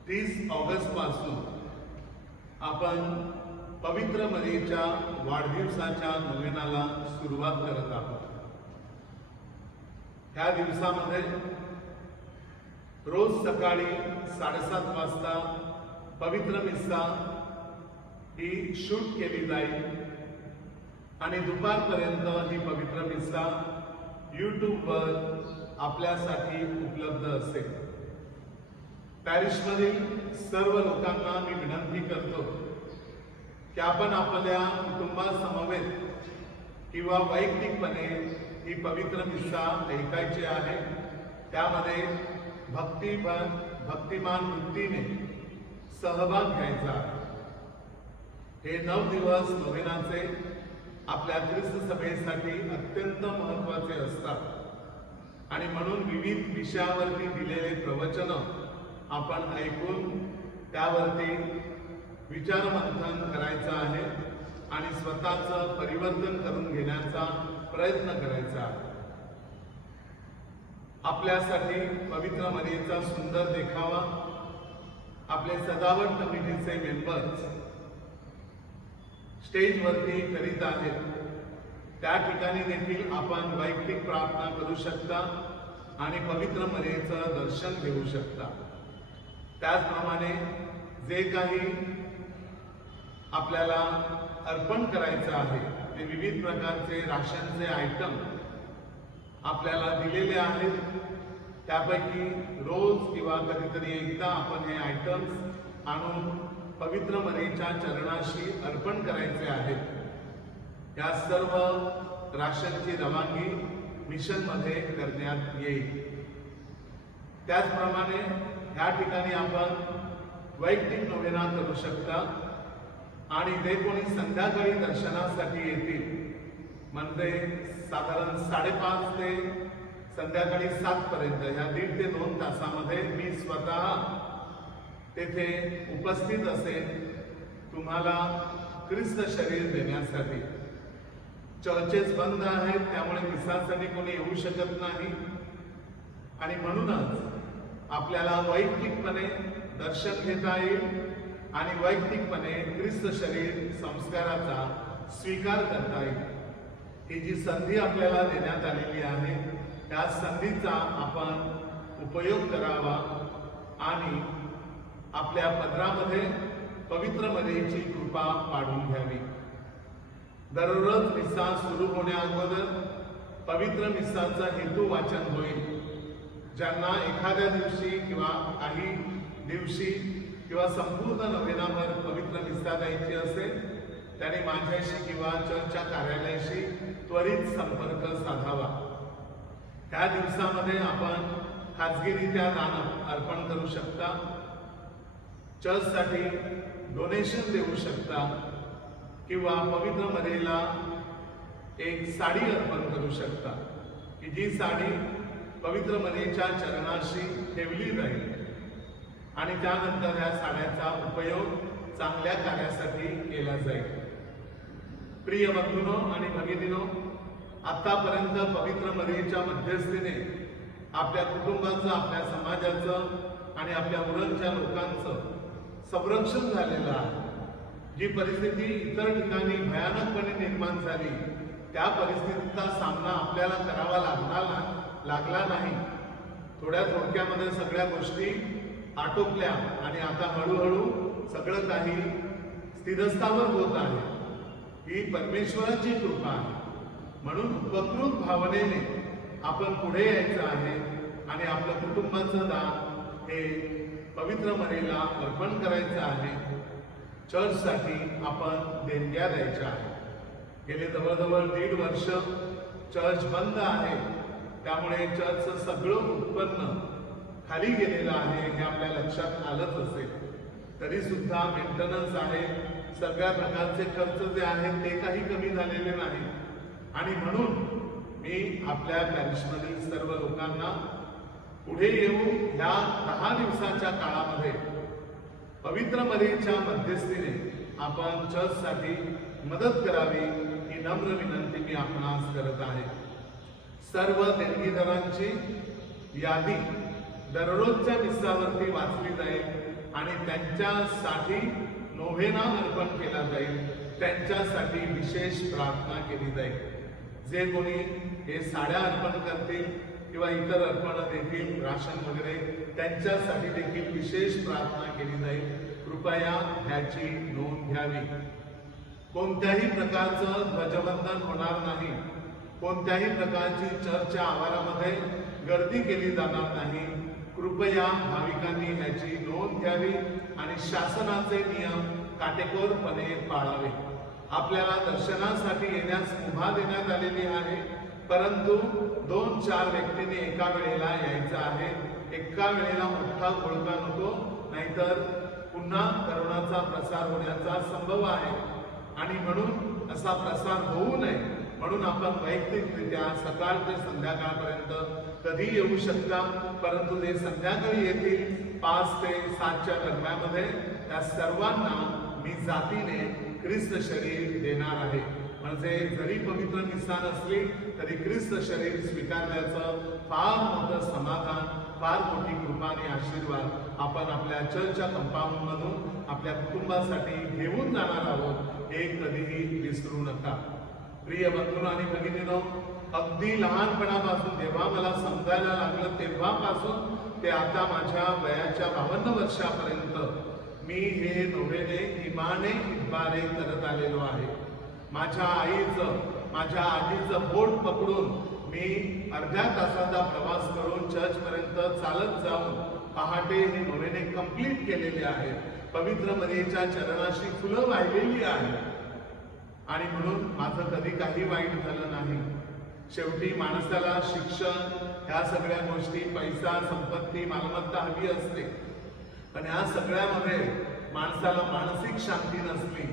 30 ऑगस्ट पासून आपण पवित्र मरीच्या वाढदिवसाच्या नोवेनाला सुरुवात करत आहोत. ह्या दिवसामध्ये रोज सकाळी 7:30 वाजता पवित्र मिस्सा ही शूट केली जाईल आणि दुपारपर्यंत ही पवित्र मिस्सा यूट्यूबवर आपल्यासाठी उपलब्ध असेल. पॅरिसमधील सर्व लोकांना मी विनंती करतो की आपण आपल्या कुटुंबासमवेत किंवा वैयक्तिकपणे ही पवित्र मिस्सा ऐकायची आहे. त्यामध्ये भक्तिमान वृत्तीने सहभाग घ्यायचा आहे. हे 9 दिवस नोवेनाचे आपल्या ख्रिस्त सभेसाठी अत्यंत महत्त्वाचे असतात आणि म्हणून विविध विषयावरती दिलेले प्रवचन आपण ऐकून त्यावरती विचारमंथन करायचं आहे आणि स्वतःचं परिवर्तन करून घेण्याचा प्रयत्न करायचा आहे. आपल्यासाठी पवित्र मरीचा सुंदर देखावा आपले सजावट कमिटीचे मेंबर्स स्टेजवरती करीत आहेत. त्या ठिकाणी देखील आपण वैयक्तिक प्रार्थना करू शकता आणि पवित्र मरीचं दर्शन घेऊ शकता. त्याचप्रमाणे जे काही आपल्याला अर्पण करायचं आहे ते विविध प्रकारचे राशनचे आयटम आपल्याला दिलेले आहेत. त्यापैकी रोज किंवा कधीतरी एकदा आपण हे आयटम्स आणून पवित्र मरीच्या चरणाशी अर्पण करायचे आहेत. या सर्व राशनची रवानगी मिशनमध्ये करण्यात येईल. त्याचप्रमाणे या ठिकाणी आपण वैयक्तिक नोवेना करू शकता आणि जे कोणी संध्याकाळी दर्शनासाठी येतील म्हणजे साधारण 5:30 ते संध्याकाळी 7 पर्यंत या 1.5 ते 2 तासामध्ये मी स्वतः तेथे उपस्थित असेल तुम्हाला ख्रिस्त शरीर देण्यासाठी. चर्चेस बंद आहेत त्यामुळे मिसासाठी कोणी येऊ शकत नाही आणि म्हणूनच आपल्याला वैयक्तिकपणे दर्शन घेता येईल आणि वैयक्तिकपणे ख्रिस्त शरीर संस्काराचा स्वीकार करता येईल. ही जी संधी आपल्याला देण्यात आलेली आहे त्या संधीचा आपण उपयोग करावा आणि आपल्या पदरामध्ये पवित्र मरीची कृपा पाडून घ्यावी. दररोज मिस्सा सुरू होण्या अगोदर पवित्र मिस्साचा हेतू वाचन होईल. ज्यांना एखाद्या दिवशी किंवा काही दिवशी किंवा संपूर्ण नोवेनाभर पवित्र मिस्सा द्यायची असेल त्याने माझ्याशी किंवा चर्चच्या कार्यालयाशी त्वरित संपर्क साधावा. त्या दिवसामध्ये आपण खाजगीरित्या दान अर्पण करू शकता, चर्चसाठी डोनेशन देऊ शकता किंवा पवित्र मरीला एक साडी अर्पण करू शकता की जी साडी पवित्र मरीच्या चरणाशी ठेवली जाईल आणि त्यानंतर या साड्याचा उपयोग चांगल्या कार्यासाठी केला जाईल. प्रिय बंधूंनो आणि भगिनींनो, आतापर्यंत पवित्र मरीच्या मध्यस्थीने आपल्या कुटुंबाचं, आपल्या समाजाचं आणि आपल्या उरणच्या लोकांचं संरक्षण झालेलं आहे. जी परिस्थिती इतर ठिकाणी भयानकपणे निर्माण झाली त्या परिस्थितीचा सामना आपल्याला करावा लागला नाही. थोडक्यामध्ये सगळ्या गोष्टी आटोपल्या आणि आता हळूहळू सगळं काही स्थिरस्थावर होत आहे. ही परमेश्वराची कृपा आहे. म्हणून उपकृत भावनेने आपण पुढे यायचं आहे आणि आपलं कुटुंबाचं दान हे पवित्र मरीला अर्पण करायचं आहे. चर्चसाठी आपण देणग्या द्यायच्या आहे. गेले जवळजवळ 1.5 वर्ष चर्च बंद आहे त्यामुळे चर्चचं सगळं उत्पन्न खाली गेलेलं आहे हे आपल्या लक्षात आलंच असेल. तरी सुद्धा मेंटेनन्स आहे, सगळ्या प्रकारचे खर्च जे आहेत ते काही कमी झालेले नाही आणि म्हणून मी आपल्या पॅरिशमधील सर्व लोकांना पुढे येऊन ह्या 10 दिवसाच्या काळामध्ये पवित्र मरीच्या मध्यस्थीने आपण चर्चसाठी मदत करावी ही नम्र विनंती मी आपणास करत आहे. सर्व देणगीदारांची यादी दररोजच्या मिस्सावरती वाचली जाईल आणि आणि त्यांच्यासाठी नोव्हेना अर्पण केला जाईल, त्यांच्यासाठी विशेष प्रार्थना केली जाईल. जे कोणी हे साड्या अर्पण करतील किंवा इतर अर्पण देतील, राशन वगैरे, त्यांच्यासाठी देखील विशेष प्रार्थना केली जाईल. कृपया ह्याची नोंद घ्यावी. कोणत्याही प्रकारचं ध्वजवंदन होणार नाही. कोणत्याही प्रकारची चर्चच्या आवारामध्ये गर्दी केली जाणार नाही. कृपया भाविकांनी ह्याची नोंद घ्यावी आणि शासनाचे नियम काटेकोरपणे पाळावे. आपल्याला दर्शनासाठी येण्यास मुभा देण्यात आलेली आहे, परंतु 2-4 व्यक्तींनी एका वेळेला यायचं आहे. एका वेळेला मोठा घोळका नको, नाहीतर पुन्हा करोनाचा प्रसार होण्याचा संभव आहे आणि म्हणून असा प्रसार होऊ नये म्हणून आपण वैयक्तिकरित्या सकाळ ते संध्याकाळपर्यंत कधी येऊ शकता, परंतु जे संध्याकाळी येतील 5 ते 7च्या दरम्यानमध्ये त्या सर्वांना मी जातीने ख्रिस्त शरीर देणार आहे. म्हणजे जरी पवित्र मिसा नसली तरी ख्रिस्त शरीर स्वीकारण्याचं फार मोठं समाधान, फार मोठी कृपा आणि आशीर्वाद आपण आपल्या चर्चच्या कंपाऊंड मधून आपल्या कुटुंबासाठी घेऊन जाणार आहोत, हे कधीही विसरू नका. प्रिय बंधू आणि भगिनींनो, अगदी लहानपणापासून जेव्हा मला समजायला लागलं तेव्हापासून ते आता माझ्या वयाच्या 52 वर्षापर्यंत मी हे नोव्हेने इमाने इतबारे करत आलेलो आहे. माझ्या आईचं, माझ्या आजीचं बोट पकडून मी अर्ध्या तासाचा प्रवास करून चर्चपर्यंत चालत जाऊन पहाटे हे नोव्हेने कंप्लीट केलेले आहेत. पवित्र मरियेच्या चरणाशी फुलं वाहिलेली आहेत आणि म्हणून माझं कधी काही वाईट झालं नाही. शेवटी माणसाला शिक्षण, ह्या सगळ्या गोष्टी, पैसा, संपत्ती, मालमत्ता हवी असते, पण ह्या सगळ्यामध्ये माणसाला मानसिक शांती नसली,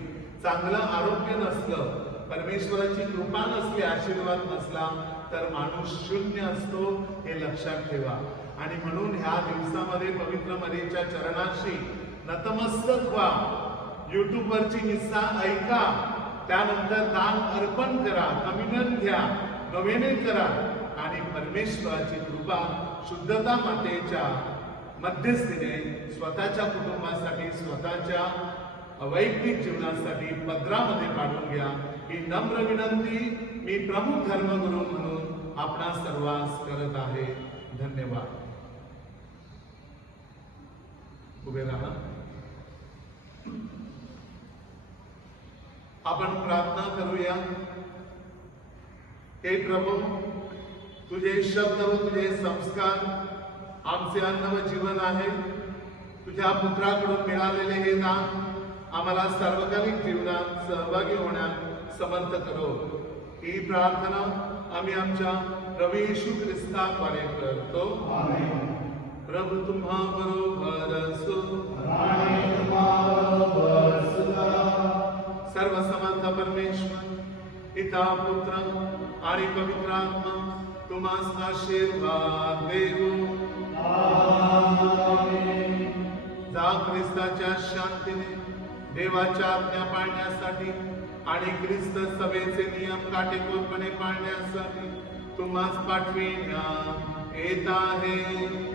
चांगलं आरोग्य नसलं, परमेश्वराची कृपा नसली, आशीर्वाद नसला तर माणूस शून्य असतो, हे लक्षात ठेवा. आणि म्हणून ह्या दिवसामध्ये पवित्र मरियेच्या चरणाशी नतमस्तक व्हा. युट्यूबवरची मिसा ऐका, त्यानंतर दान अर्पण करा, कम्युनियन घ्या, नोव्हेने करा आणि परमेश्वराची कृपा शुद्धता मातेच्या मध्यस्थीने स्वतःच्या कुटुंबासाठी, स्वतःच्या वैयक्तिक जीवनासाठी पदरामध्ये पाडून घ्या. ही नम्र विनंती मी प्रमुख धर्मगुरू म्हणून आपणा सर्वांस करत आहे. धन्यवाद. उभे राहा. आपण प्रार्थना करूया. हे प्रभू, तुझे शब्द व तुझे संस्कार आमचे अन्न व जीवन आहे. तुझ्या पुत्राकडून मिळालेले हे दान आम्हाला सार्वकालिक जीवनात सहभागी होण्यास समर्थ करो. ही प्रार्थना आम्ही आमच्या प्रभू येशू ख्रिस्ताद्वारे करतो. प्रभू तुम्हा बरोबर असो. सर्वसमर्थ परमेश्वर पिता, पुत्र आणि पवित्र आत्मा तुम्हास आशीर्वाद देवो. जा ख्रिस्ताच्या शांतीने देवाच्या आज्ञा पाळण्यासाठी आणि ख्रिस्त सभेचे नियम काटेकोरपणे पाळण्यासाठी तुम्हास पाठविण्यात येत आहे.